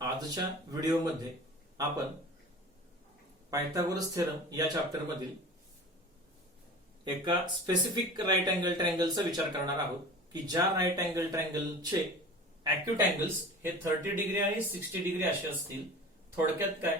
आजच्या व्हिडिओमध्ये आपण पायथागोरस थेरम या चॅप्टर मधील एका स्पेसिफिक राईट अँगल ट्रायंगलचा विचार करणार आहोत की ज्या राईट अँगल ट्रायंगलचे ऍक्यूट अँगल्स हे 30 डिग्री आणि 60 डिग्री असे असतील. थोडक्यात काय,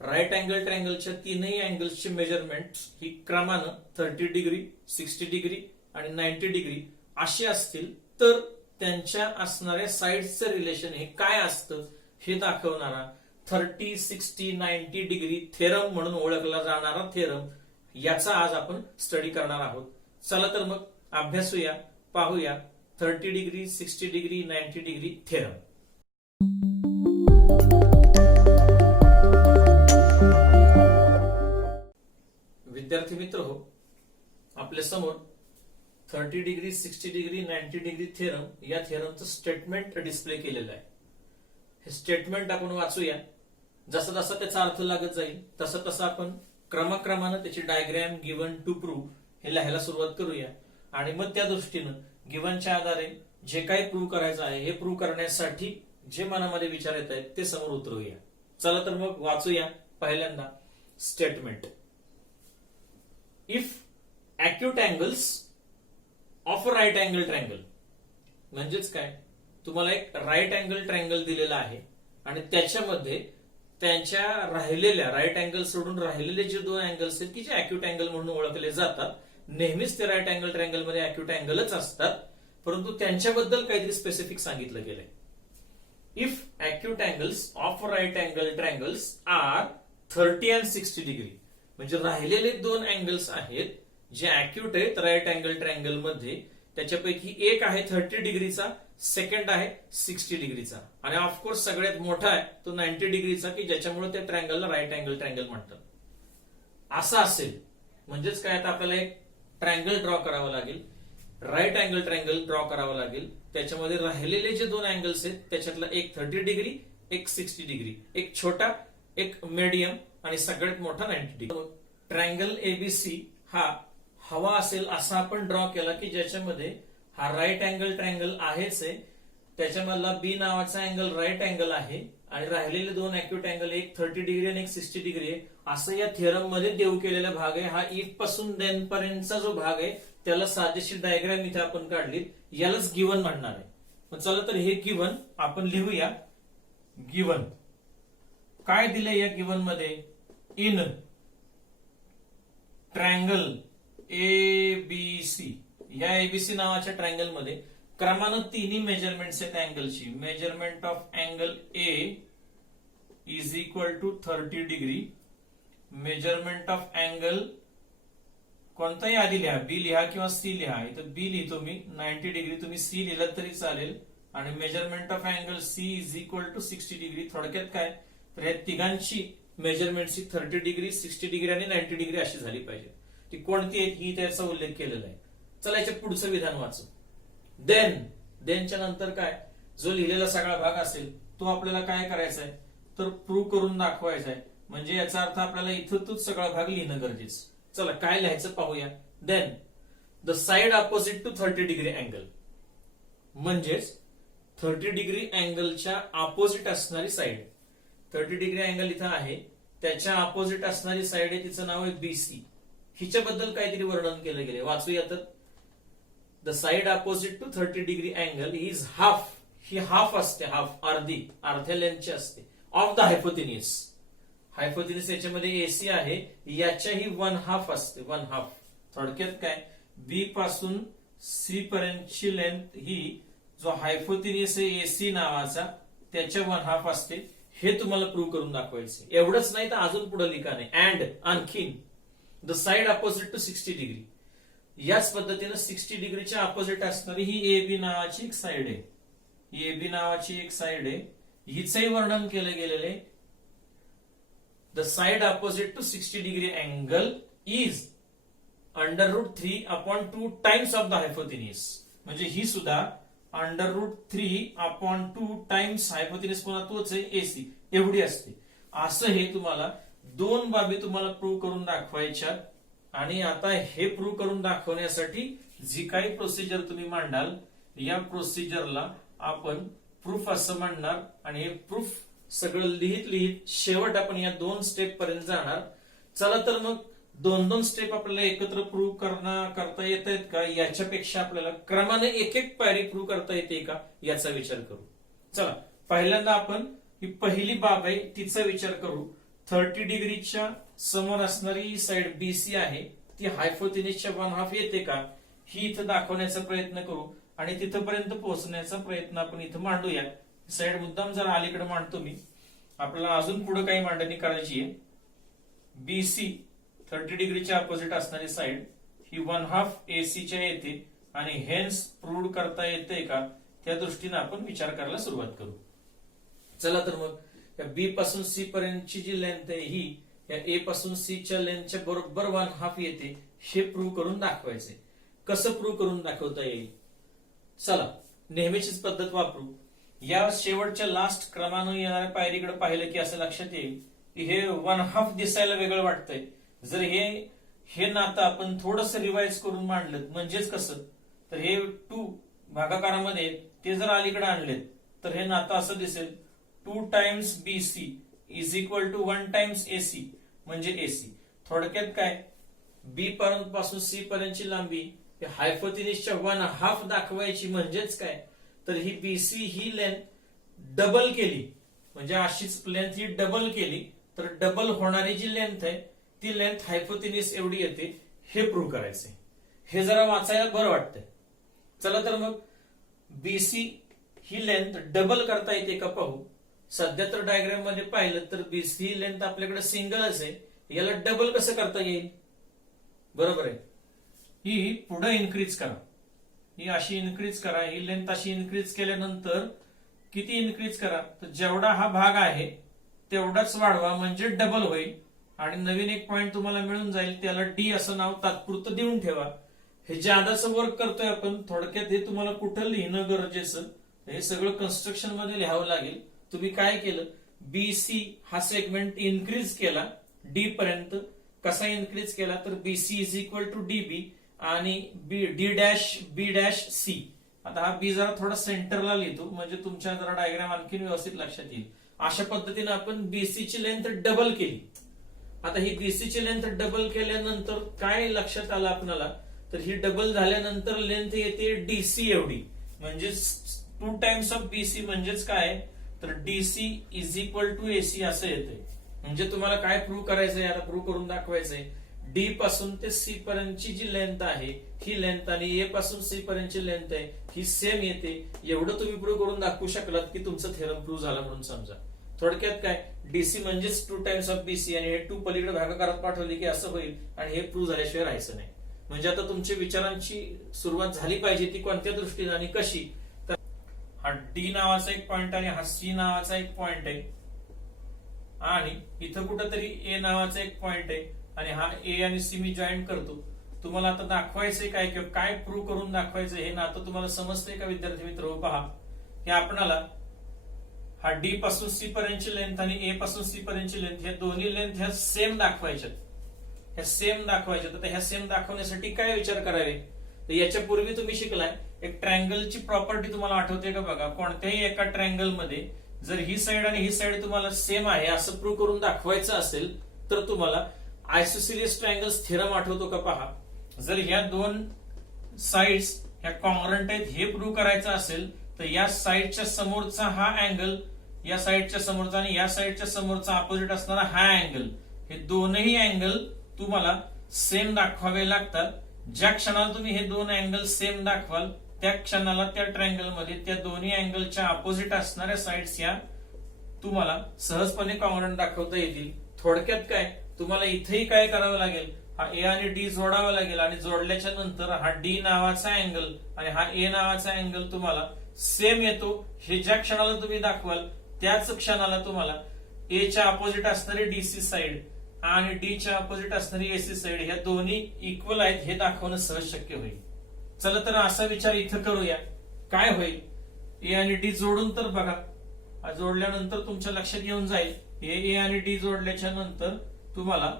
राईट अँगल ट्रायंगलच्या तीनही अँगल्सचे मेजरमेंट ही क्रमानं 30 डिग्री 60 डिग्री आणि 90 डिग्री अशी असतील तर त्यांच्या असणाऱ्या साइड्सचं रिलेशन हे काय असतं हे दाखवणारा 30, 60, 90 डिग्री थेरम म्हणून ओळखला जाणारा थेरम याचा आज आपण स्टडी करणार आहोत. चला तर मग अभ्यासूया, पाहूया 30 डिग्री 60 डिग्री 90 डिग्री थेरम. विद्यार्थी मित्र हो, आपल्या समोर 30 डिग्री 60 डिग्री 90 डिग्री थेरम या थेरमचं स्टेटमेंट डिस्प्ले केलेलं आहे. हे स्टेटमेंट आपण वाचूया. जसा जसा त्याचा अर्थ लागत जाईल तसा तसा आपण क्रमाक्रमानं त्याची डायग्राम गिवन टू प्रूव्ह हे लिहायला सुरुवात करूया आणि मग त्या दृष्टीनं गिवनच्या आधारे जे काही प्रूव्ह करायचं आहे हे प्रूव्ह करण्यासाठी जे मनामध्ये विचार येत आहेत ते समोर उतरवूया. चला तर मग वाचूया. पहिल्यांदा statement. If acute angles of a right angle triangle, म्हणजेच काय, तुम्हाला एक राईट अँगल ट्रायंगल दिलेला आहे आणि त्याच्यामध्ये त्यांच्या राहिलेल्या राईट अँगल सोडून राहिलेले जे दोन अँगल्स आहेत की जे ऍक्यूट अँगल म्हणून ओळखले जातात. नेहमीच ते राईट अँगल ट्रायंगल मध्ये ऍक्यूट अँगलच असतात, परंतु त्यांच्याबद्दल काहीतरी स्पेसिफिक सांगितलं गेलंय. If acute angles of right angle triangles are 30 and 60 degree, म्हणजे राहिलेले दोन अँगल्स आहेत जे ऍक्यूट आहेत राईट अँगल ट्रायंगल मध्ये. त्याच्यापैकी एक आहे 30 डिग्रीचा, सेकंड आहे 60 डिग्रीचा आणि ऑफकोर्स सगळ्यात मोठा आहे तो 90 डिग्रीचा की ज्याच्यामुळे त्या ट्रायंगलला राईट अँगल ट्रायंगल म्हणतात. असं असेल म्हणजेच काय, आता आपल्याला एक ट्रायंगल ड्रॉ करावं लागेल, राईट अँगल ट्रायंगल ड्रॉ करावं लागेल. त्याच्यामध्ये राहिलेले जे दोन अँगल्स आहेत त्याच्यातला एक 30 डिग्री एक 60 डिग्री, एक छोटा एक मीडियम आणि सगळ्यात मोठा 90 डिग्री. ट्रायंगल एबीसी हा हवा असेल असा आपण ड्रॉ केला की ज्याच्यामध्ये हा राईट अँगल ट्रायंगल आहेच आहे, त्याच्यामधला बी नावाचा अँगल राईट अँगल आहे आणि राहिलेले दोन ऍक्यूट अँगल एक 30 डिग्री आणि एक 60 डिग्री आहे. असं या थिअरम मध्ये देऊ केलेला भाग आहे. हा इफ पासून देन पर्यंतचा जो भाग आहे त्याला साजेशी डायग्राम इथे आपण काढली, यालाच गिवन म्हणणार आहे. मग चला तर हे गिवन आपण लिहूया. गिवन काय दिलंय या गिवन मध्ये, इन ट्रायंगल एबीसी, या एबीसी नावाच्या ट्रायंगल मध्ये क्रमानं तिन्ही मेजरमेंट्स आहेत अँगलची. Measurement of angle A is equal to 30 degree, measurement of angle कोणताही आधी लिहा, बी लिहा किंवा सी लिहा. इथं बी लिहितो मी 90 डिग्री, तुम्ही सी लिहिलं तरी चालेल. आणि measurement of angle C is equal to 60 degree. थोडक्यात काय, तर या तिघांची मेजरमेंटची 30 डिग्री 60 डिग्री आणि 90 डिग्री अशी झाली पाहिजे. ती कोणती आहेत ही त्याचा उल्लेख केलेला आहे. चला याच्या पुढचं विधान वाचू. देनच्या नंतर काय, जो लिहिलेला सगळा भाग असेल तो आपल्याला काय करायचा आहे तर प्रूव्ह करून दाखवायचा आहे. म्हणजे याचा अर्थ आपल्याला इथं तोच सगळा भाग लिहिणं गरजेचं. चला काय लिहायचं पाहूया. Then the side opposite to 30 degree angle, म्हणजेच 30 डिग्री अँगलच्या अपोजिट असणारी साइड. 30 डिग्री अँगल इथं आहे, त्याच्या अपोजिट असणारी साइड आहे, तिचं नाव आहे बीसी. हिच्याबद्दल काहीतरी वर्णन केलं गेले, वाचूया तर. The side opposite to 30 degree angle is half, ही हाफ असते, हाफ अर्धी, अर्ध्या लेंथची असते, ऑफ द हायपोथिनियस. हायपोथिनियस याच्यामध्ये एसी आहे, याच्याही 1/2 असते, 1/2. थोडक्यात काय, बी पासून सी पर्यंतची लेंथ ही जो हायपोथिनियस आहे एसी नावाचा त्याच्या 1/2 असते. हे तुम्हाला प्रूव्ह करून दाखवायचं. एवढंच नाही तर अजून पुढे लिखा नाही, अँड आणखीन the side opposite to 60 degree, याच पद्धतीनं 60 डिग्रीच्या अपोजिट असणारी ही ए बी नावाची एक साइड आहे. ए बी नावाची एक साइड आहे, हिचंही वर्णन केलं गेलेलं आहे. The side opposite to 60 degree angle is √3/2 times of the hypotenuse, म्हणजे ही सुद्धा √3/2 टाइम्स हायपोथिनियस पुन्हा तोच आहे एसी, एवढी असते. असं हे तुम्हाला दोन बाबी तुम्हाला प्रूव्ह करून दाखवायच्या. आणि आता हे प्रूव्ह करून दाखवण्यासाठी जी काही प्रोसिजर तुम्ही मांडाल या प्रोसिजरला आपण प्रूफ असं म्हणणार आणि हे प्रूफ सगळं लिहित लिहित शेवट आपण या 2 स्टेप पर्यंत जाणार. चला तर मग 2-2 स्टेप आपल्याला एकत्र प्रूव्ह करता येत आहेत का, याच्यापेक्षा आपल्याला क्रमाने एक एक पायरी प्रूव्ह करता येते का याचा विचार करू. चला पहिल्यांदा आपण ही पहिली बाब आहे तिचा विचार करू. 30 डिग्रीच्या समोर असणारी साइड बीसी आहे ती हायपोथिनिसच्या 1/2 येते का ही इथं दाखवण्याचा प्रयत्न करू आणि तिथपर्यंत पोहोचण्याचा प्रयत्न आपण इथं मांडूया. साइड मुद्दाम जरा अलीकडे मांडतो मी, आपल्याला अजून पुढे काही मांडणी करायची आहे. बीसी 30 डिग्रीच्या अपोजिट असणारी साइड ही 1/2 AC च्या येते आणि हेन्स प्रूव्ह करता येते का त्या दृष्टीने आपण विचार करायला सुरुवात करू. चला तर मग या बी पासून सी पर्यंतची जी लेंथ आहे ही या ए पासून सी च्या लेंथच्या बरोबर 1/2 येते हे प्रूव्ह करून दाखवायचे. कसं प्रूव्ह करून दाखवता येईल, चला नेहमीचीच पद्धत वापरू. या शेवटच्या लास्ट क्रमानं येणाऱ्या पायरीकडे पाहिलं की असं लक्षात येईल की हे 1/2 दिसायला वेगळं वाटतंय. जर हे नातं आपण थोडस रिवाइज करून मांडलं म्हणजेच कसं तर हे 2 भागाकारामध्ये ते जर अलीकडे आणलेत तर हे नातं असं दिसेल 2 times BC is equal to 1 times AC म्हणजे AC. थोडक्यात काय बी पासून सी पर्यंतची लांबी हायपोथिनिसच्या 1/2 दाखवायची म्हणजेच काय तर ही BC ही लेंथ डबल केली म्हणजे अशीच लेंथ ही डबल केली तर डबल होणारी जी लेंथ आहे ती लेंथ हायपोथिनिस एवढी येते हे प्रूव्ह करायचे. हे जरा वाचायला बरं वाटतंय. चला तर मग BC ही लेंथ डबल करता येते का पाहू. सध्या तर डायग्राम मध्ये पाहिलं तर BC ही लेंथ आपल्याकडे सिंगलच आहे, याला डबल कसं करता येईल. बरोबर आहे, ही पुढे इन्क्रीज करा, ही अशी इन्क्रीज करा, ही लेंथ अशी इन्क्रीज केल्यानंतर किती इन्क्रीज करा तर जेवढा हा भाग आहे तेवढाच वाढवा म्हणजे डबल होईल आणि नवीन एक पॉइंट तुम्हाला मिळून जाईल, त्याला डी असं नाव तात्पुरतं देऊन ठेवा. हे जादाचं वर्क करतोय आपण, थोडक्यात हे तुम्हाला कुठं लिहिणं गरजेचं हे सगळं कन्स्ट्रक्शन मध्ये लिहावं लागेल. तुम्ही काय केलं BC हा सेगमेंट इन्क्रीज केला डी पर्यंत. कसा इन्क्रीज केला तर BC is equal to DB आणि B'C. आता हा बी जरा थोडा सेंटरला लिहितो म्हणजे तुमच्या जरा डायग्राम आणखी व्यवस्थित लक्षात येईल. अशा पद्धतीने आपण BC ची लेंथ डबल केली. आता ही BC ची लेंथ डबल केल्यानंतर काय लक्षात आलं आपल्याला तर ही डबल झाल्यानंतर लेंथ येते DC एवढी म्हणजे 2 टाइम्स ऑफ BC म्हणजेच काय तर DC is equal to AC असं येते. म्हणजे तुम्हाला काय प्रूव्ह करायचंय याला प्रूव्ह करून दाखवायचंय. डी पासून ते सी पर्यंतची जी लेंथ आहे ही लेंथ आणि ए पासून सी पर्यंतची लेंथ आहे ही सेम येते. एवढं तुम्ही प्रूव्ह करून दाखवू शकलात की तुमचं थेरम प्रूव्ह झाला म्हणून समजा. थोडक्यात काय DC म्हणजेच 2 टाइम्स ऑफ BC आणि हे 2 पलीकडे भागाकारात पाठवले की असं होईल आणि हे प्रूव्ह झाल्याशिवाय राहायचं नाही. म्हणजे आता तुमच्या विचारांची सुरुवात झाली पाहिजे ती कोणत्या दृष्टीने आणि कशी. तर हा डी नावाचा एक पॉइंट आणि हा सी नावाचा एक पॉइंट आहे आणि इथं कुठंतरी ए नावाचा एक पॉइंट आहे आणि हा ए आणि सी मी जॉईन करतो. तुम्हाला आता दाखवायचंय काय किंवा काय प्रूव्ह करून दाखवायचं हे नातं तुम्हाला समजतंय का विद्यार्थी मित्र. पहा की आपणाला हा डी पासून सी पर्यंतची लेंथ आणि ए पासून सी पर्यंतची लेंथ ह्या दोन्ही लेंथ ह्या सेम दाखवायच्यात. ह्या सेम दाखवायच्यात. आता ह्या सेम दाखवण्यासाठी काय विचार करावे तर याच्यापूर्वी तुम्ही शिकलाय एक ट्रायंगलची प्रॉपर्टी तुम्हाला आठवते का बघा. कोणत्याही एका ट्रायंगल मध्ये जर ही साइड आणि ही साइड तुम्हाला सेम आहे असं प्रूव्ह करून दाखवायचं असेल तर तुम्हाला आयसोसेलिस ट्रायंगल्स थेरम आठवतो का पहा. जर ह्या 2 साइड्स ह्या कॉन्ग्रंट आहेत हे प्रूव्ह करायचं असेल तर या साइडच्या समोरचा हा अँगल या साइडच्या समोरचा आणि या साइडच्या समोरचा अपोजिट असणारा हा अँगल हे दोनही अँगल तुम्हाला सेम दाखवावे लागतात. ज्या क्षणाला तुम्ही हे 2 अँगल सेम दाखवाल त्या क्षणाला त्या ट्रायंगल मध्ये त्या दोन्ही अँगलच्या अपोजिट असणाऱ्या साइड्स या तुम्हाला सहजपणे कॉन्ग्रंट दाखवता येतील. थोडक्यात काय तुम्हाला इथेही काय करावं लागेल हा ए आणि डी जोडावा लागेल आणि जोडल्याच्या नंतर हा डी नावाचा अँगल आणि हा ए नावाचा अँगल तुम्हाला सेम येतो हे ज्या क्षणाला तुम्ही दाखवाल त्याच क्षणाला तुम्हाला ए च्या अपोजिट असणारी डीसी साइड आणि डी च्या अपोजिट असणारी एसी साइड ह्या दोन्ही इक्वल आहेत हे दाखवणं सहज शक्य होईल. चला तर असा विचार इथं करूया काय होईल. ए आणि डी जोडून तर बघा जोडल्यानंतर तुमच्या लक्षात येऊन जाईल ए आणि डी जोडल्याच्या नंतर तुम्हाला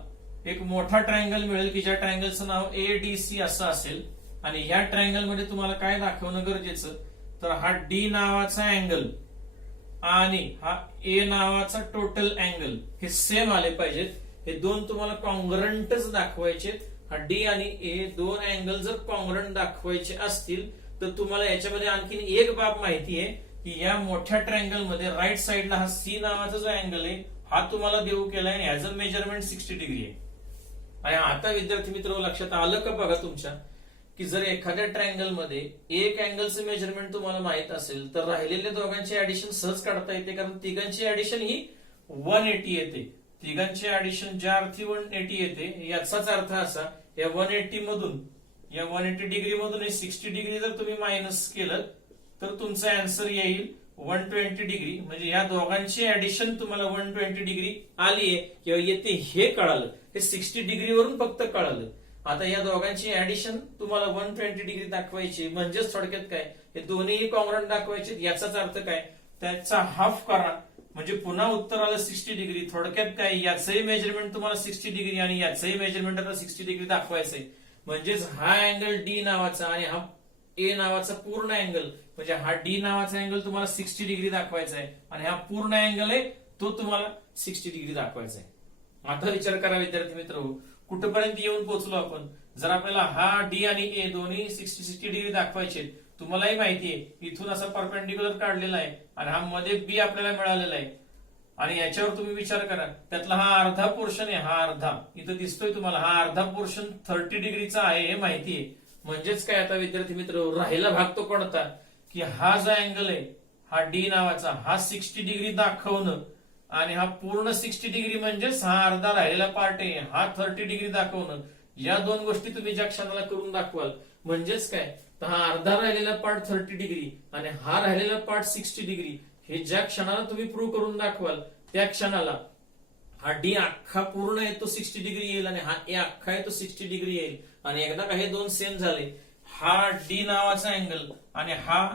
एक मोठा ट्रायंगल मिळेल की ज्या ट्रायंगलचं नाव ADC असं असेल आणि या ट्रायंगल मध्ये तुम्हाला काय दाखवणं गरजेचं तर हा डी नावाचा अँगल आणि हा ए नावाचा टोटल अँगल हे सेम आले पाहिजेत. हे दोन तुम्हाला कॉन्ग्रंटच दाखवायचे. हा डी आणि ए दोन अँगल जर कॉन्ग्रंट दाखवायचे असतील तर तुम्हाला याच्यामध्ये आणखीन एक बाब माहिती आहे की या मोठ्या ट्रायंगल मध्ये राईट साइडला हा सी नावाचा जो अँगल आहे हा तुम्हाला देऊ केलाय आणि ह्याचं मेजरमेंट 60 डिग्री आहे. आणि आता विद्यार्थी मित्र लक्षात आलं का बघा तुमच्या की जर एखाद्या ट्रायंगल मध्ये एक अँगलचं मेजरमेंट तुम्हाला माहित असेल तर राहिलेल्या दोघांची ऍडिशन सहज काढता येते, कारण तिघांची ऍडिशन ही 180 येते. तिघांची ऍडिशन ज्या अर्थी 180 येते याचाच अर्थ असा या 180 मधून या 180 डिग्री मधून 60 डिग्री जर तुम्ही मायनस केलं तर तुमचा आन्सर येईल 120 डिग्री. म्हणजे या दोघांची ऍडिशन तुम्हाला 120 डिग्री आली आहे किंवा येते हे कळालं. हे 60 डिग्रीवरून फक्त कळालं. आता या दोघांची ऍडिशन तुम्हाला 120 डिग्री दाखवायची म्हणजेच थोडक्यात काय हे दोन्ही कॉन्ग्रंट दाखवायचे. याचाच अर्थ काय त्याचा हाफ करा म्हणजे पुन्हा उत्तर आलं 60 डिग्री. थोडक्यात काय याचंही मेजरमेंट तुम्हाला 60 डिग्री आणि याचंही मेजरमेंट आता 60 डिग्री दाखवायचंय. म्हणजेच हा अँगल डी नावाचा आणि हा ए नावाचा पूर्ण अँगल म्हणजे हा डी नावाचा अँगल तुम्हाला 60 डिग्री दाखवायचा आहे आणि हा पूर्ण अँगल आहे तो तुम्हाला 60 डिग्री दाखवायचा आहे. आता विचार करा विद्यार्थी मित्र कुठपर्यंत येऊन पोहोचलो आपण. जर आपल्याला हा डी आणि ए दोन्ही 60 डिग्री दाखवायचे तुम्हालाही माहितीये इथून असा परपेंडिक्युलर काढलेला आहे आणि हा मध्ये बी आपल्याला मिळालेला आहे आणि याच्यावर तुम्ही विचार करा त्यातला हा अर्धा पोर्शन आहे. हा अर्धा इथं दिसतोय तुम्हाला हा अर्धा पोर्शन 30 डिग्रीचा आहे हे माहितीये. म्हणजेच काय आता विद्यार्थी मित्र राहिला भाग तो कोणता की हा जो अँगल आहे हा डी नावाचा हा 60 डिग्री दाखवणं आणि हा पूर्ण 60 डिग्री म्हणजेच हा अर्धा राहिलेला पार्ट आहे हा 30 डिग्री दाखवणं. या दोन गोष्टी तुम्ही ज्या क्षणाला करून दाखवाल म्हणजेच काय तर हा अर्धा राहिलेला पार्ट 30 डिग्री आणि हा राहिलेला पार्ट 60 डिग्री हे ज्या क्षणाला तुम्ही प्रूव्ह करून दाखवाल त्या क्षणाला हा डी अख्खा पूर्ण आहे तो 60 डिग्री येईल आणि हा ए अख्खा आहे तो 60 डिग्री येईल. आणि एकदा का हे दोन सेम झाले हा डी नावाचा अँगल आणि हा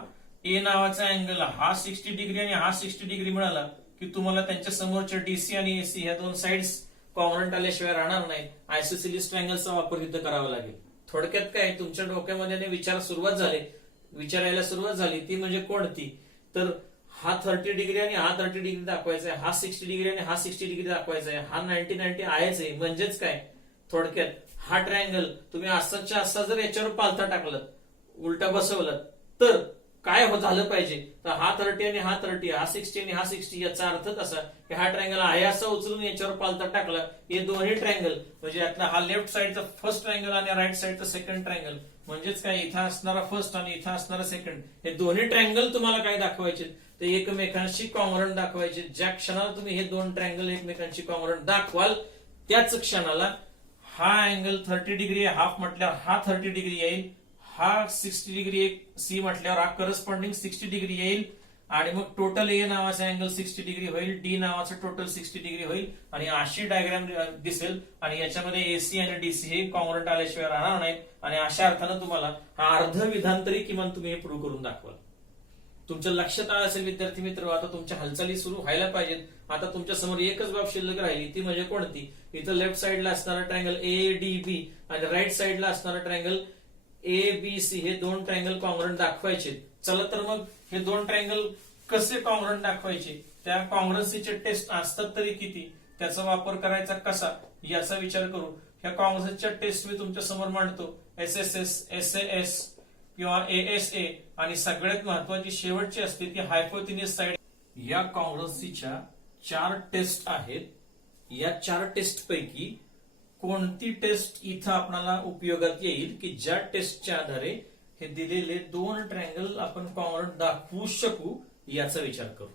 ए नावाचा अँगल हा 60 डिग्री आणि हा 60 डिग्री मिळाला की तुम्हाला त्यांच्या समोरच्या डीसी आणि एसी ह्या दोन साइड्स कॉन्ग्रंट आल्याशिवाय राहणार नाही. आयसोसेलिस ट्रायंगलचा वापर इथं करावा लागेल. थोडक्यात काय तुमच्या डोक्यामध्ये विचारायला सुरुवात झाली ती म्हणजे कोणती तर हा 30 डिग्री आणि हा 30 डिग्री दाखवायचा आहे, हा 60 डिग्री आणि हा 60 डिग्री दाखवायचा आहे, हा 90 आहेच आहे. म्हणजेच काय थोडक्यात हा ट्रायंगल तुम्ही असाच्या असा जर याच्यावर पालथा टाकलं उलटा बसवलं तर काय झालं पाहिजे तर हा 30 आणि हा 30 हा 60 आणि हा 60 याचा अर्थ कसा की हा ट्रायंगल आहे असं उचलून याच्यावर पालथा टाकला हे दोन्ही ट्रायंगल म्हणजे यातला हा लेफ्ट साइडचा फर्स्ट ट्रायंगल आणि राईट साइडचा सेकंड ट्रायंगल म्हणजेच काय इथं असणारा फर्स्ट आणि इथं असणारा सेकंड हे दोन्ही ट्रायंगल तुम्हाला काय दाखवायचे तर एकमेकांशी कॉन्ग्रंट दाखवायचे. ज्या क्षणाला तुम्ही हे दोन ट्रायंगल एकमेकांशी कॉन्ग्रंट दाखवाल त्याच क्षणाला हा अँगल 30 डिग्री हाफ म्हटल्यावर हा 30 डिग्री येईल, हा 60 डिग्री सी म्हटल्यावर हा करस्पॉन्डिंग 60 डिग्री येईल आणि मग टोटल ए नावाचा अँगल 60 डिग्री होईल, डी नावाचा टोटल 60 डिग्री होईल आणि अशी डायग्राम दिसेल आणि याच्यामध्ये एसी आणि डीसी हे कॉन्ग्रंट आल्याशिवाय राहणार नाहीत आणि अशा अर्थानं तुम्हाला हा अर्ध विधान तरी किमान तुम्ही हे प्रूव्ह करून दाखवाल. तुमच्या लक्षात आलं असेल विद्यार्थी मित्र आता तुमच्या हालचाली सुरू व्हायला पाहिजेत. आता तुमच्या समोर एकच बाब शिल्लक राहिली ती म्हणजे कोणती इथं लेफ्ट साइडला असणारा ट्रायंगल ए डी बी आणि राईट साइडला असणारा ट्रायंगल ए बी सी हे दोन ट्रायंगल कॉन्ग्रंट दाखवायचे. चला तर मग हे दोन ट्रायंगल कसे कॉन्ग्रंट दाखवायचे त्या कॉन्ग्रन्सीचे टेस्ट असतात तरी किती त्याचा वापर करायचा कसा याचा विचार करू. ह्या कॉन्ग्रन्सच्या टेस्ट मी तुमच्या समोर मांडतो. SSS SAS किंवा ASA आणि सगळ्यात महत्वाची शेवटची असते ती हायपोथिनियस साइड. या कॉन्ग्रन्सीच्या 4 टेस्ट आहेत. या 4 टेस्ट पैकी कोणती टेस्ट इथं आपल्याला उपयोगात येईल की ज्या टेस्टच्या आधारे हे दिलेले दोन ट्रायंगल आपण कॉन्ग्रंट दाखवू शकू याचा विचार करू.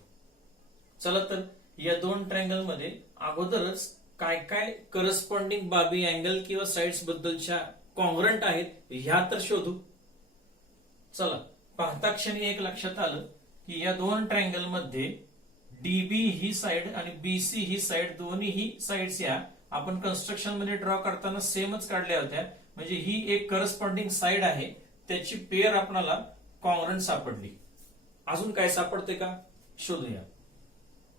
चला तर या दोन ट्रायंगल मध्ये अगोदरच काय काय करस्पॉन्डिंग बाबी अँगल किंवा साइड्स बद्दलच्या कॉन्ग्रंट आहेत ह्या तर शोधू. चला पाहता क्षणी एक लक्षात आलं की या दोन ट्रायंगल मध्ये डीबी ही साइड आणि बीसी ही साइड दोन्ही साइड्स या आपण कन्स्ट्रक्शन मध्ये ड्रॉ करताना सेमच काढल्या होत्या. म्हणजे ही एक करस्पॉन्डिंग साइड आहे त्याची पेअर आपल्याला कॉन्ग्रंट सापडली. अजून काय सापडते का शोधूया.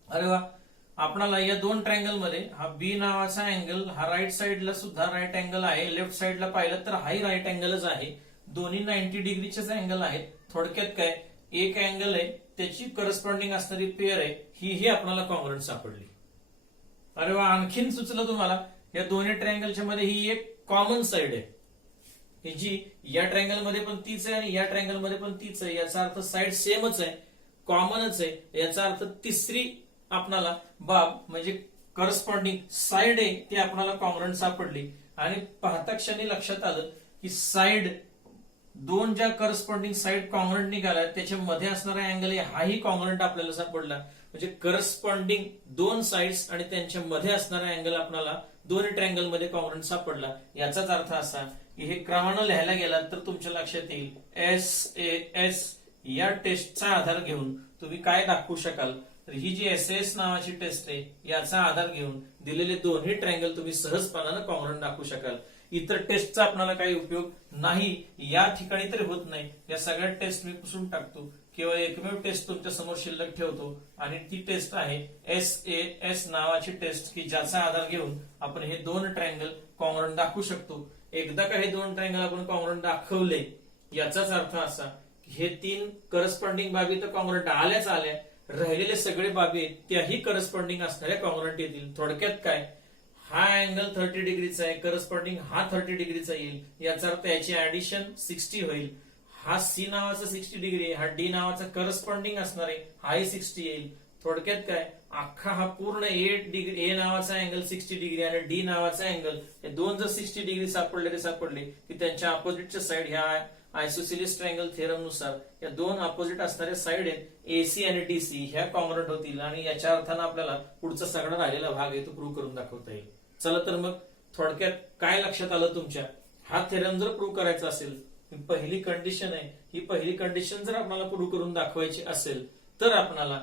अरे वा आपल्याला या दोन ट्रायंगल मध्ये हा बी नावाचा अँगल हा राईट साइडला सुद्धा राईट अँगल आहे. लेफ्ट साइडला पाहिलं तर हाही राईट अँगलच आहे. दोन्ही 90 डिग्रीचेच अँगल आहेत. थोडक्यात काय एक अँगल आहे त्याची करस्पॉन्डिंग असणारी पेअर आहे ही आपल्याला कॉंग्रंट सापडली. अरे वा, आणखीन सुचलं तुम्हाला, या दोन्ही ट्रायंगलच्या मध्ये ही एक कॉमन साइड आहे, ही जी या ट्रायंगल मध्ये पण तीच आहे आणि या ट्रायंगल मध्ये पण तीच आहे. याचा अर्थ साइड सेमच आहे, कॉमनच आहे. याचा अर्थ तिसरी आपणाला बाब म्हणजे करस्पॉन्डिंग साइड आहे ती आपल्याला कॉंग्रंट सापडली. आणि पाहता क्षणी लक्षात आलं की साइड दोन ज्या करस्पॉन्डिंग साइड कॉंग्रंट निघाल्या त्याच्यामध्ये असणारा अँगल हाही कॉंग्रंट आपल्याला सापडला. म्हणजे करस्पॉन्डिंग दोन साइड्स आणि त्यांच्या मध्ये असणारा अँगल आपल्याला दोन्ही ट्रायंगल मध्ये कॉंग्रंट सापडला. याचाच अर्थ असा की हे क्रमानं लिहायला गेला तर तुमच्या लक्षात येईल SAS या टेस्टचा आधार घेऊन तुम्ही काय दाखवू शकाल. तर ही जी SAS नावाची टेस्ट आहे याचा आधार घेऊन दिलेले दोन्ही ट्रायंगल तुम्ही सहजपणानं कॉंग्रंट दाखवू शकाल. इतर टेस्टचा आपल्याला काही उपयोग नाही या ठिकाणी तरी होत नाही. या सगळ्या टेस्ट मी पुसून टाकतो, केवळ एकमेव टेस्ट तुमच्या समोर शिल्लक ठेवतो आणि ती टेस्ट आहे SAS नावाची टेस्ट की ज्याचा आधार घेऊन आपण हे दोन ट्रायंगल कॉंग्रंट दाखवू शकतो. एकदा का हे दोन ट्रायंगल आपण कॉंग्रंट दाखवले याचाच अर्थ असा की हे तीन करस्पॉन्डिंग बाबी तर कॉंग्रंट आल्याच आल्या, राहिलेले सगळे बाबी त्याही करस्पॉन्डिंग असणाऱ्या कॉंग्रंट येतील. थोडक्यात काय, हा अँगल 30 डिग्रीचा आहे, करस्पॉन्डिंग हा 30 डिग्रीचा येईल. याचा अर्थ याची ऍडिशन 60 होईल. हा C नावाचा 60 डिग्री आहे, हा D नावाचा करस्पॉन्डिंग असणार आहे, हाही 60 येईल. थोडक्यात काय, अख्खा हा पूर्ण A नावाचा अँगल 60 डिग्री आणि D नावाचा अँगल, हे दोन जर 60 डिग्री सापडले की त्यांच्या अपोजिटच्या साइड ह्या आयसोसिलिस ट्रायंगल थेरम नुसार या दोन अपोजिट असणाऱ्या साइड आहेत AC आणि DC ह्या कॉंग्रंट होतील. आणि याच्या अर्थानं आपल्याला पुढचा सगळा राहिलेला भाग आहे तो प्रूव्ह करून दाखवता येईल. चला तर मग थोडक्यात काय लक्षात आलं तुमच्या, हा थेरम जर प्रूव्ह करायचा असेल, ही पहिली कंडिशन आहे, ही पहिली कंडिशन जर आपल्याला प्रूव्ह करून दाखवायची असेल तर आपल्याला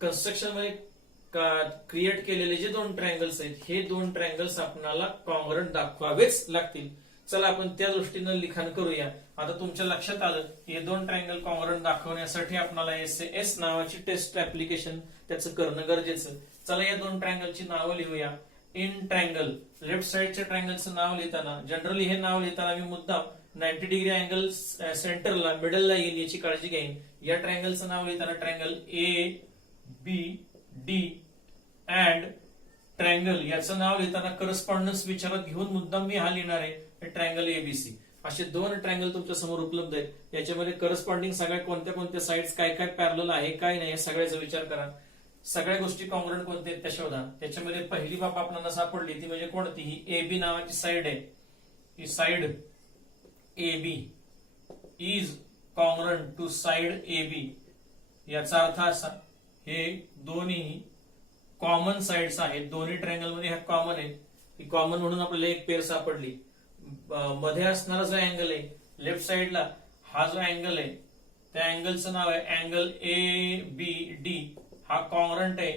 कन्स्ट्रक्शन मध्ये क्रिएट केलेले जे दोन ट्रायंगल्स आहेत हे दोन ट्रायंगल्स आपल्याला कॉंग्रंट दाखवावेच लागतील. चला आपण त्या दृष्टीनं लिखाण करूया. आता तुमच्या लक्षात आलं की हे दोन ट्रायंगल कॉंग्रंट दाखवण्यासाठी आपल्याला SAS नावाची टेस्ट ऍप्लिकेशन त्याचं करणं गरजेचं. चला या दोन ट्रायंगलची नावं लिहूया. इन ट्रायंगल, लेफ्ट साइडच्या ट्रायंगलचं नाव लिहिताना जनरली हे नाव लिहिताना मी मुद्दाम 90 डिग्री अँगल सेंटरला मिडलला येईल याची काळजी घेईन. या ट्रायंगलचं नाव लिहिताना ट्रायंगल ABD अँड ट्रायंगल याचं नाव लिहिताना करस्पॉन्डन्स विचारात घेऊन मुद्दाम मी हा लिहिणार आहे ट्रायंगल ABC. असे दोन ट्रायंगल तुमच्या समोर उपलब्ध आहेत. याच्यामध्ये करस्पॉन्डिंग सगळ्या कोणत्या कोणत्या साइड्स काय काय पॅरलल आहे काय नाही या सगळ्याचा विचार करा. सगळ्या गोष्टी कॉंग्रंट कोणत्या आहेत त्या शोधा. त्याच्यामध्ये पहिली बाब आपल्याला सापडली ती म्हणजे कोणती, ही AB नावाची साइड आहे. ही side AB is congruent to side AB. याचा अर्थ असा, हे दोन्ही कॉमन साइड्स आहेत, दोन्ही ट्रायंगल मध्ये ह्या कॉमन आहेत. ही कॉमन म्हणून आपल्याला एक पेअर सापडली. मध्ये असणारा जो अँगल आहे लेफ्ट साइडला, हा जो अँगल आहे त्या अँगलचं नाव आहे अँगल ABD. हा कॉंग्रंट आहे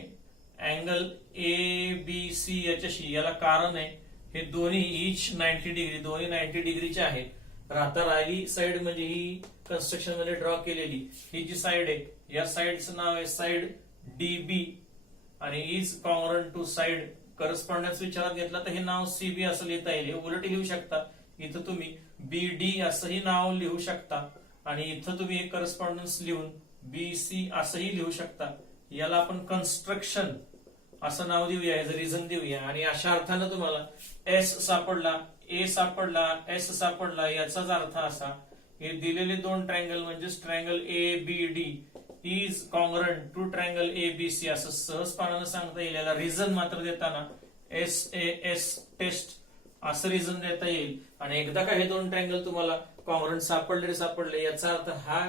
अँगल ABC याच्याशी. याला कारण आहे हे दोन्ही इच 90 डिग्री, दोन्ही 90 डिग्रीचे आहेत. राहता राहिली साइड म्हणजे ही कन्स्ट्रक्शन मध्ये ड्रॉ केलेली ही जी साइड आहे या साइडचं नाव आहे साइड DB आणि is congruent to side. Correspondence विचारात घेतला तर हे नाव CB असं लिहिता येईल. हे उलट लिहू शकता, इथं तुम्ही BD असंही नाव लिहू शकता आणि इथं तुम्ही एक करस्पॉन्डन्स लिहून BC असंही लिहू शकता. याला आपण कन्स्ट्रक्शन असं नाव देऊया, याचं रिझन देऊया. आणि अशा अर्थानं तुम्हाला S सापडला, A सापडला, S सापडला. याचाच अर्थ असा हे दिलेले दोन ट्रायंगल म्हणजेच triangle ABD is congruent to triangle ABC असं सहजपणानं सांगता येईल. याला रिझन मात्र देताना SAS टेस्ट असं रिझन देता येईल. आणि एकदा का हे दोन ट्रायंगल तुम्हाला कॉंग्रंट सापडले याचा अर्थ हा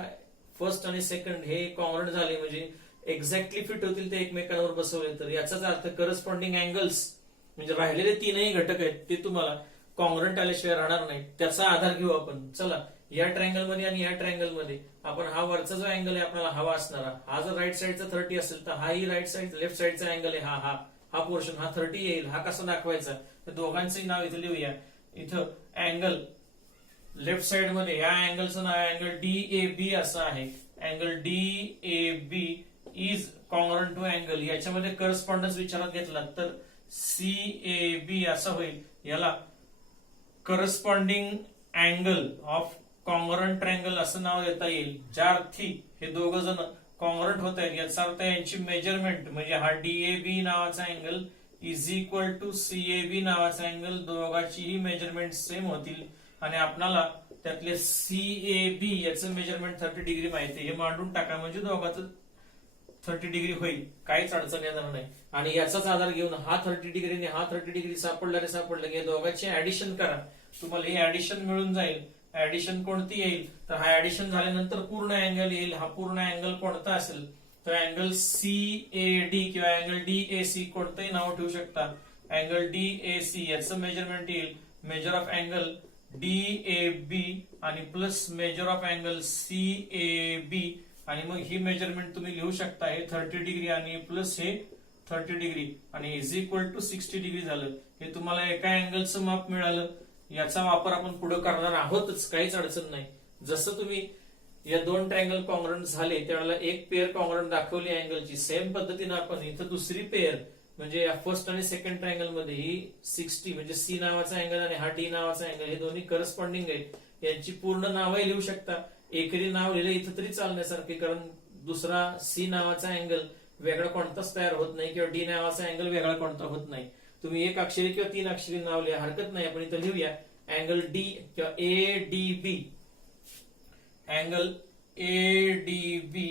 फर्स्ट आणि सेकंड हे कॉंग्रंट झाले म्हणजे एक्झॅक्टली फिट होतील ते एकमेकांवर बसवले. तर याचाच अर्थ करस्पॉन्डिंग अँगल्स म्हणजे राहिलेले तीनही घटक आहेत ते तुम्हाला कॉंग्रंट आल्याशिवाय राहणार नाही. त्याचा आधार घेऊ आपण. चला या ट्रायंगल मध्ये आणि या ट्रायंगल मध्ये आपण हा वरचा जो अँगल आहे आपल्याला हवा असणारा, हा जर राईट साइडचा 30 असेल तर हाही राईट साइड लेफ्ट साइडचा अँगल आहे, हा पोर्शन हा 30 येईल. हा कसा दाखवायचा तर दोघांचंही नाव इथे लिहूया. इथं अँगल लेफ्ट साइड मध्ये या अँगलचं नाव आहे अँगल DAB असं आहे. Angle DAB is congruent to angle. याच्यामध्ये करस्पॉन्डन्स विचारात घेतला तर CAB असं होईल. याला corresponding angle of congruent triangle असं नाव देता येईल. ज्या अर्थी हे दोघ जण कॉंग्रंट होत आहेत, याचा अर्थ यांची मेजरमेंट म्हणजे हा डीएबी नावाचा angle is equal to CAB नावाचा अँगल, दोघांचीही मेजरमेंट सेम होतील आणि आपल्याला त्यातले सीएबी याचं मेजरमेंट 30 डिग्री माहिती आहे, हे मांडून टाका म्हणजे दोघांचं 30 डिग्री होईल, काहीच अडचण येणार नाही. आणि याचाच आधार घेऊन हा 30 डिग्री आणि हा 30 डिग्री सापडलं की दोघांची ऍडिशन करा, तुम्हाला हे ऍडिशन मिळून जाईल. ऍडिशन कोणती येईल तर हा ऍडिशन झाल्यानंतर पूर्ण अँगल येईल. हा पूर्ण अँगल कोणता असेल तर अँगल सीएडी किंवा अँगल डीएसी कोणतंही नाव ठेवू शकता. अँगल डीएसी याचं मेजरमेंट येईल मेजर ऑफ अँगल डीएबी आणि plus measure of angle CAB आणि मग ही मेजरमेंट तुम्ही लिहू शकता. हे 30 डिग्री आणि प्लस हे 30 डिग्री आणि इज इक्वल टू 60 डिग्री झालं. हे तुम्हाला एका अँगलचं माप मिळालं. याचा वापर आपण पुढे करणार आहोतच, काहीच अडचण नाही. जसं तुम्ही या दोन ट्रायंगल कॉंग्रंट झाले त्यावेळेला एक पेअर कॉंग्रंट दाखवली अँगलची, सेम पद्धतीने आपण इथं दुसरी पेअर म्हणजे फर्स्ट आणि सेकंड ट्रायंगल मध्ये ही 60 म्हणजे सी नावाचा अँगल आणि हा डी नावाचा अँगल हे दोन्ही करस्पॉन्डिंग आहेत. यांची पूर्ण नावही लिहू शकता. एकरी नाव लिहिलं इथं तरी चालण्यासारखे, कारण दुसरा सी नावाचा अँगल वेगळा कोणताच तयार होत नाही किंवा डी नावाचा अँगल वेगळा कोणता होत नाही. तुम्ही एक अक्षरी किंवा 3 अक्षरी नाव लिहा, हरकत नाही. आपण इथं लिहूया अँगल डी किंवा ADB. Angle ADB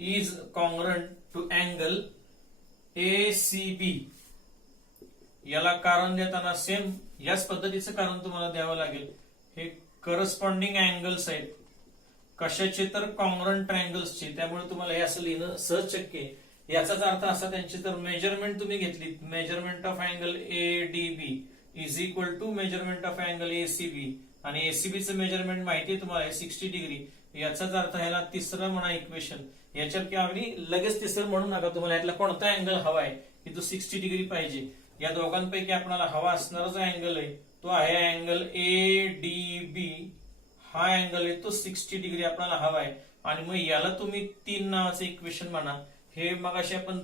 is congruent to angle ACB. याला कारण देताना सेम याच पद्धतीचं कारण तुम्हाला द्यावं लागेल. हे करस्पॉन्डिंग अँगल्स आहेत, कशाचे तर कॉंग्रंट ट्रायंगल्सचे, त्यामुळे तुम्हाला हे असं लिहिणं सहज शक्य आहे. याचाच अर्थ असा त्यांची तर मेजरमेंट तुम्ही घेतली, measurement of angle ADB is equal to measurement of angle ACB आणि एसीबीचं मेजरमेंट माहिती आहे तुम्हाला 60 डिग्री. याचाच अर्थ ह्याला तिसरं म्हणा इक्वेशन. याच्यात की आम्ही लगेच तिसरं म्हणू नका, तुम्हाला यातला कोणता अँगल हवा आहे की तो 60 डिग्री पाहिजे. या दोघांपैकी आपल्याला हवा असणारा जो अँगल आहे तो आहे अँगल एडीबी. हा अँगल आहे तो 60 डिग्री आपल्याला हवा आहे आणि मग याला तुम्ही 3 नावाचं इक्वेशन म्हणा. हे मग असे आपण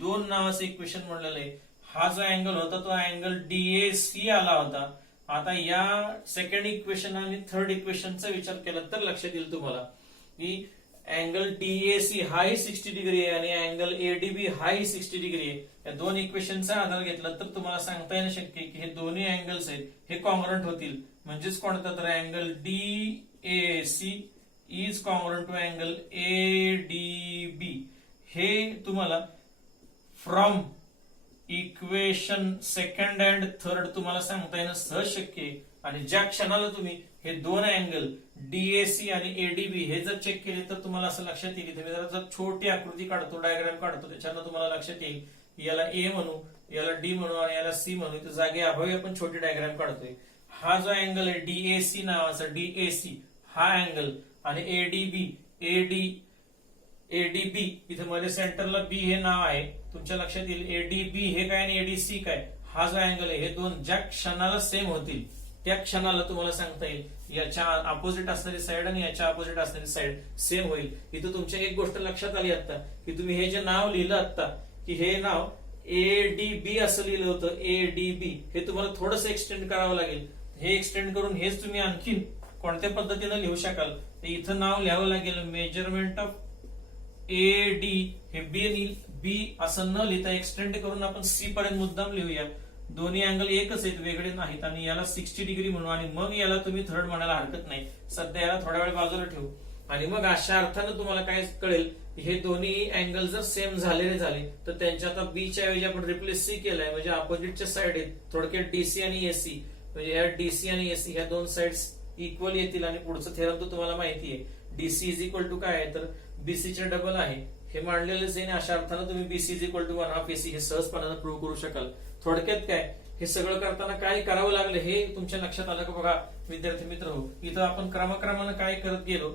2 नावाचं इक्वेशन म्हणलेलं आहे. हा जो अँगल होता तो अँगल डीएसी आला होता. आता या सेकंड इक्वेशन आणि थर्ड इक्वेशनचा विचार केला तर लक्षात येईल तुम्हाला की अँगल डीएसी हाही 60 डिग्री आहे आणि अँगल एडीबी हाही 60 डिग्री आहे. या दोन इक्वेशनचा आधार घेतला तर तुम्हाला सांगता येणं शक्य आहे की हे दोन्ही अँगल्स आहेत हे कॉंग्रंट होतील. म्हणजेच कोणता तर angle DAC is congruent to angle ADB. हे तुम्हाला from equation second and third तुम्हाला सांगता येणं सहज शक्य आहे. आणि ज्या क्षणाला तुम्ही हे दोन अँगल डीएसी आणि एडीबी हे जर चेक केले तर तुम्हाला असं लक्षात येईल की जर छोटी आकृती काढतो, डायग्राम काढतो, त्याच्यानं तुम्हाला लक्षात येईल याला ए म्हणू, याला डी म्हणू आणि याला सी म्हणू. तर जागे अभावी आपण छोटी डायग्राम काढतोय. हा जो अँगल आहे डीएसी नावाचा, डीएसी हा अँगल आणि एडीबी एडीबी इथे मध्ये सेंटरला बी हे नाव आहे, तुमच्या लक्षात येईल एडीबी हे काय आणि एडीसी काय. हा जो अँगल आहे हे दोन ज्या क्षणाला सेम होतील त्या क्षणाला तुम्हाला सांगता येईल याच्या अपोजिट असणारी साइड आणि याच्या अपोजिट असणारी साइड सेम होईल. इथं तुमच्या एक गोष्ट लक्षात आली आता की तुम्ही हे जे नाव लिहिलं आता की हे नाव एडीबी असं लिहिलं होतं, एडीबी हे तुम्हाला थोडंसं एक्सटेंड करावं लागेल. हे एक्सटेंड करून हेच तुम्ही आणखीन कोणत्या पद्धतीने लिहू शकाल. इथं नाव लिहावं लागेल मेजरमेंट ऑफ एडी. हे बी असं न लिहिता एक्सटेंड करून आपण सी पर्यंत मुद्दाम लिहूया. दोन्ही अँगल एकच आहेत, वेगळे नाहीत आणि याला 60 डिग्री म्हणू आणि मग याला तुम्ही थर्ड म्हणायला हरकत नाही. सध्या याला थोड्या वेळ बाजूला ठेवू आणि मग अशा अर्थानं तुम्हाला काय कळेल हे दोन्ही अँगल जर सेम झालेले झाले तर त्यांच्या आता बीच्या ऐवजी आपण रिप्लेस सी केलाय म्हणजे अपोजिटच्या साइड आहेत. थोडक्यात डीसी आणि एसी म्हणजे या डीसी आणि एसी ह्या दोन साइड्स इक्वल येतील आणि पुढचं थेरम तर तुम्हाला माहिती आहे डीसी इज इक्वल टू काय आहे तर बीसीच्या डबल आहे हे मांडलेलेच आहे. अशा अर्थानं तुम्ही BC is equal to 1/2 AC हे सहजपणानं प्रूव्ह करू शकाल. थोडक्यात काय हे सगळं करताना काय करावं लागलं हे तुमच्या लक्षात आलं का बघा विद्यार्थी मित्र हो. इथं आपण क्रमाक्रमानं काय करत गेलो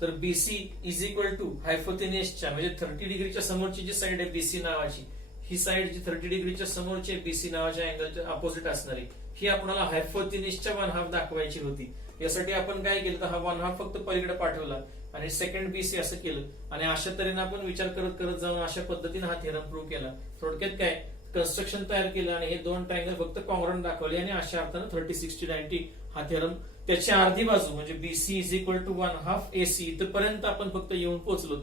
तर बीसी इज इक्वल टू हायपोथेनियसच्या म्हणजे 30 डिग्रीच्या समोरची जी साइड आहे बीसी नावाची ही साइड जी 30 डिग्रीच्या समोरची बीसी नावाच्या अँगलच्या अपोजिट असणारी ही आपल्याला हायपोथेनियसच्या 1/2 दाखवायची होती. यासाठी आपण काय केलं तर हा 1/2 फक्त पलीकडे पाठवला आणि सेकंड बीसी असं केलं आणि अशा तऱ्हेने आपण विचार करत करत जाऊन अशा पद्धतीने हा थेरम प्रूव्ह केला. थोडक्यात काय कन्स्ट्रक्शन तयार केलं आणि हे दोन ट्रायंगल फक्त कॉंग्रंट दाखवले आणि अशा अर्थानं 30, 60, 90 हा थेरम त्याची अर्धी बाजू म्हणजे BC is equal to 1/2 AC इथपर्यंत आपण फक्त येऊन पोहोचलो.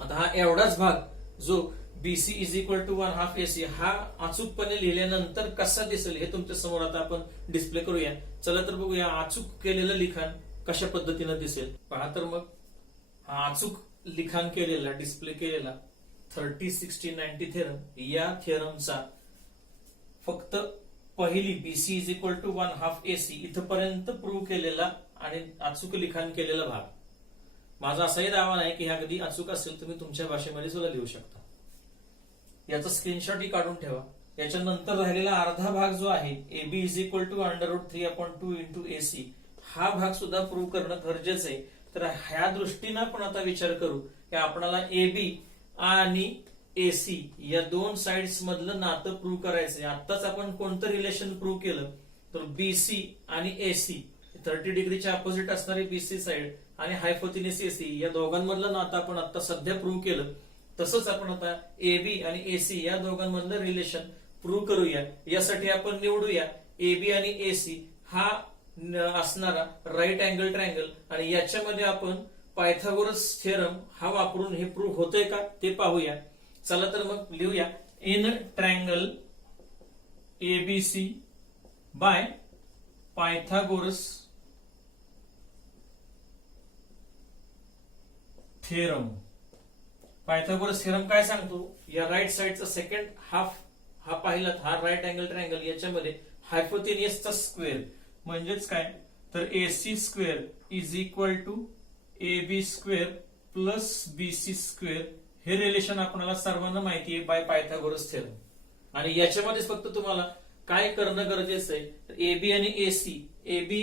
आता हा एवढाच भाग जो BC is equal to 1/2 AC हा अचूकपणे लिहिल्यानंतर कसा दिसेल हे तुमच्या समोर आता आपण डिस्प्ले करूया. चला तर बघूया अचूक केलेलं लिखाण कशा पद्धतीनं दिसेल. पहा तर मग हा अचूक लिखाण केलेला डिस्प्ले केलेला 30, 60, 90 थेरम या थेरमचा फक्त पहिली BC is equal to 1/2 AC इथपर्यंत प्रूव्ह केलेला आणि अचूक लिखाण केलेला भाग. माझा असाही दावा नाही की हा कधी अचूक असेल, तुम्ही तुमच्या भाषेमध्ये सुद्धा लिहू शकता. याचा स्क्रीनशॉट ही काढून ठेवा. याच्यानंतर राहिलेला अर्धा भाग जो आहे AB is equal to √3/2 into AC हा भाग सुद्धा प्रूव्ह करणं गरजेचं आहे. तर ह्या दृष्टीनं आपण आता विचार करू की आपल्याला AB आणि AC या दोन साइड्स मधलं नातं प्रूव्ह करायचंय. आत्ताच आपण कोणतं रिलेशन प्रूव्ह केलं तर BC आणि AC 30 डिग्रीच्या अपोजिट असणारी BC साइड आणि हायपोथिनिस AC या दोघांमधलं नातं आपण आता सध्या प्रूव्ह केलं. तसंच आपण आता AB आणि AC या दोघांमधलं रिलेशन प्रूव्ह करूया. यासाठी आपण निवडूया AB आणि AC हा असणारा राईट अँगल ट्रायंगल आणि याच्यामध्ये आपण पायथागोरस थेरम हा वापरून हे प्रूव्ह होतंय का ते पाहूया. चला तर मग लिहूया in triangle ABC bye Pythagoras theorem. Pythagoras theorem काय सांगतो, या राईट साइडचा सेकंड हाफ हा पाहिलात हा राईट अँगल ट्रायंगल याच्यामध्ये हायपोथेनियसचा स्क्वेअर म्हणजेच काय तर AC square is equal to AB square plus BC square हे रिलेशन आपल्याला सर्वांना माहिती आहे बाय पायथागोरस थेरम. आणि याच्यामध्येच फक्त तुम्हाला काय करणं गरजेचं आहे तर AB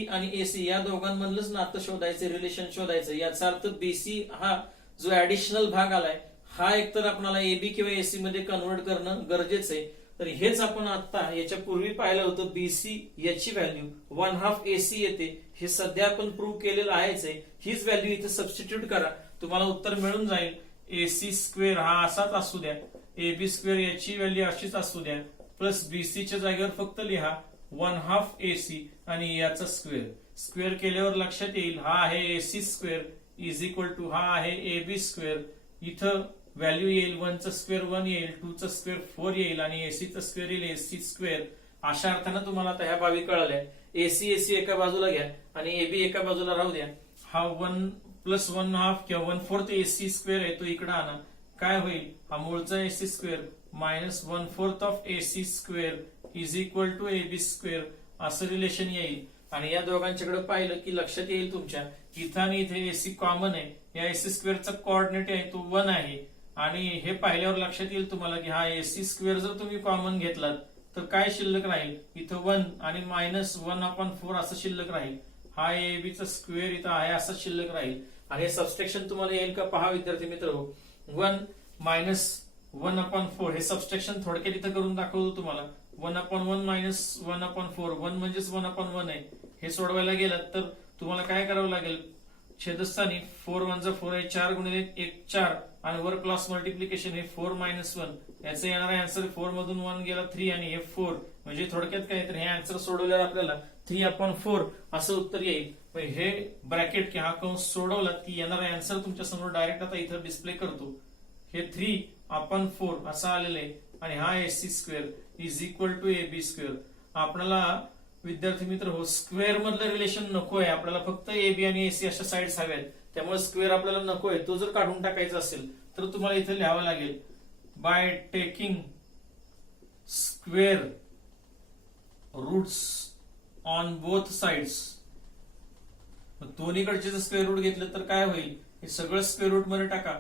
आणि AC या दोघांमधलंच नातं शोधायचं, रिलेशन शोधायचं. याचा अर्थ BC हा जो ऍडिशनल भाग आलाय हा एकतर आपल्याला AB किंवा AC मध्ये कन्वर्ट करणं गरजेचं आहे. तर हेच आपण आता याच्या पूर्वी पाहिलं होतं. BC याची व्हॅल्यू 1/2 AC येते, हे सध्या आपण प्रूव्ह केलेलं आहेच आहे. हीच व्हॅल्यू इथे सबस्टिट्यूट करा, तुम्हाला उत्तर मिळून जाईल. AC स्क्वेअर हा असाच असू द्या, AB स्क्वेअर याची व्हॅल्यू अशीच असू द्या, प्लस BC च्या जागेवर फक्त लिहा 1/2 AC आणि याचा स्क्वेअर. स्क्वेअर केल्यावर लक्षात येईल हा आहे AC square is equal to हा आहे AB स्क्वेअर. इथं व्हॅल्यू येईल 1 चा स्क्वेअर 1 येईल, 2 चा स्क्वेअर 4 येईल आणि AC चा स्क्वेअर येईल AC स्क्वेअर. अशा अर्थानं तुम्हाला आता ह्या बाबी कळाल्या. AC एका बाजूला घ्या आणि AB एका बाजूला राहू द्या. हा 1 प्लस 1/2 किंवा 1/4 AC स्क्वेअर आहे तो इकडे आणा. काय होईल हा मूळचा AC square minus 1/4 of AC square is equal to AB square असं रिलेशन येईल. आणि या दोघांच्याकडे पाहिलं की लक्षात येईल तुमच्या इथं आणि इथे AC कॉमन आहे. या AC स्क्वेअरचा कोऑर्डिनेट आहे तो 1 आहे आणि हे पाहिल्यावर लक्षात येईल तुम्हाला की हा AC स्क्वेअर जर तुम्ही कॉमन घेतलात तर काय शिल्लक राहील इथं 1 आणि मायनस 1/4 असं शिल्लक राहील. हा AB चा स्क्वेअर इथं आहे असं शिल्लक राहील. आणि हे सबस्ट्रॅक्शन तुम्हाला येईल का पहा विद्यार्थी मित्र. 1 मायनस 1/4 हे सबस्ट्रॅक्शन थोडक्यात इथं करून दाखवतो तुम्हाला. 1/1 मायनस 1/4 1 म्हणजेच 1/1 आहे. हे सोडवायला गेलात तर तुम्हाला काय करावं लागेल, छेदस्थानी 4 1 4 आहे, 4 गुणिले 1 4 आणि वर क्लॉस मल्टिप्लिकेशन हे 4 मायनस 1 याचा येणारा आन्सर 4 मधून 1 गेला 3 आणि हे 4 म्हणजे थोडक्यात काय तर हे आन्सर सोडवल्यावर आपल्याला 3/4 असं उत्तर येईल. हे ब्रॅकेट की हा कंस सोडवलात की येणारा आन्सर तुमच्या समोर डायरेक्ट आता इथं डिस्प्ले करतो. हे 3/4 असं आलेलं आहे आणि हा AC square is equal to AB square. आपल्याला विद्यार्थी मित्र हो स्क्वेअर मधलं रिलेशन नको आहे, आपल्याला फक्त AB आणि AC अशा साइड्स हव्यात. त्यामुळे स्क्वेअर आपल्याला नको आहे. तो जर काढून टाकायचा असेल तर तुम्हाला इथे लिहावं लागेल by taking square roots on both sides. दोन्हीकडचे जर स्क्वेअर रूट घेतलं तर काय होईल, हे सगळं स्क्वेअर रूट मध्ये टाका.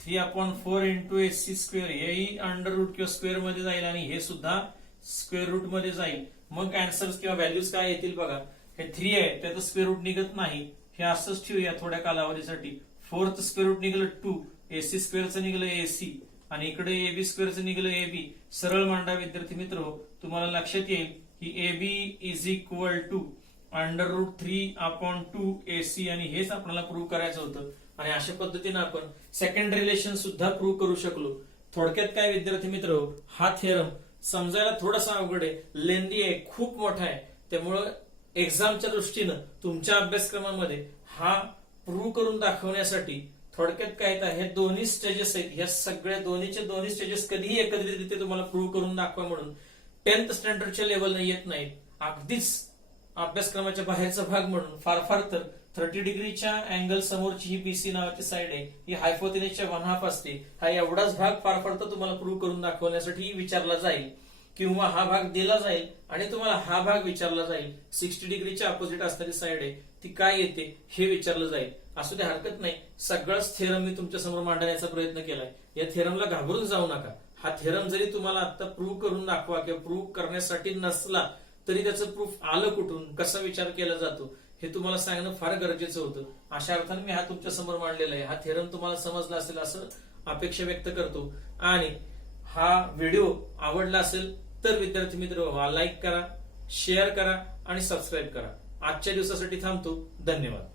3/4 इंटू AC स्क्वेअर हेही अंडर रूट किंवा स्क्वेअर मध्ये जाईल आणि हे सुद्धा स्क्वेअर रूट मध्ये जाईल. मग आन्सर्स किंवा व्हॅल्यूज काय येतील बघा. हे 3 आहे त्याचं स्क्वेअर रूट निघत नाही, हे असंच ठेवूया थोड्या कालावधीसाठी. 4th स्क्वेअर रूट निघालं 2, AC स्क्वेअरचं निघालं AC आणि इकडे AB स्क्वेअरचं निघालं AB. सरळ मांडा विद्यार्थी मित्र हो, तुम्हाला लक्षात येईल की AB is equal to √3/2 AC आणि हेच आपल्याला प्रूव्ह करायचं होतं. आणि अशा पद्धतीने आपण सेकंड रिलेशन सुद्धा प्रूव्ह करू शकलो. थोडक्यात काय विद्यार्थी मित्र हो, हा थेरम समजायला थोडासा अवघड आहे, लेंदी आहे, खूप मोठा आहे. त्यामुळं एक्झामच्या दृष्टीनं तुमच्या अभ्यासक्रमामध्ये हा प्रूव्ह करून दाखवण्यासाठी थोडक्यात काय तर हे दोन्ही स्टेजेस आहेत, ह्या सगळ्या दोन्ही स्टेजेस कधीही एकत्रितरित्या तुम्हाला प्रूव्ह करून दाखवा म्हणून 10th स्टँडर्डच्या लेवलला येत नाहीत. अगदीच अभ्यासक्रमाच्या बाहेरचा भाग म्हणून फार तर 30 डिग्रीच्या अँगल समोरची ही बीसी नावाची साईड आहे, ही हायपोतेनसच्या 1/2 असते. हा एवढाच भाग फार तर तुम्हाला प्रूव्ह करून दाखवण्यासाठी विचारला जाईल, किंवा हा भाग दिला जाईल आणि तुम्हाला हा भाग विचारला जाईल. 60 डिग्रीच्या अपोजिट असणारी साईड आहे ती काय येते हे विचारलं जाईल. असू दे, हरकत नाही. सगळंच थेरम मी तुमच्या समोर मांडण्याचा प्रयत्न केलाय. या थेरमला घाबरून जाऊ नका. हा थेरम जरी तुम्हाला आता प्रूव्ह करून दाखवा किंवा प्रूव्ह करण्यासाठी नसला तरी त्याचं प्रूफ आलं कुठून, कसा विचार केला जातो हे तुम्हाला सांगणं फार गरजेचं होतं. अशा अर्थाने मी हा तुमच्या समोर मांडलेला आहे. हा थेरम तुम्हाला समजला असेल असं अपेक्षा व्यक्त करतो. आणि हा व्हिडिओ आवडला असेल तर विद्यार्थी मित्र लाईक करा, शेअर करा आणि सबस्क्राईब करा. आजच्या दिवसासाठी थांबतो. धन्यवाद.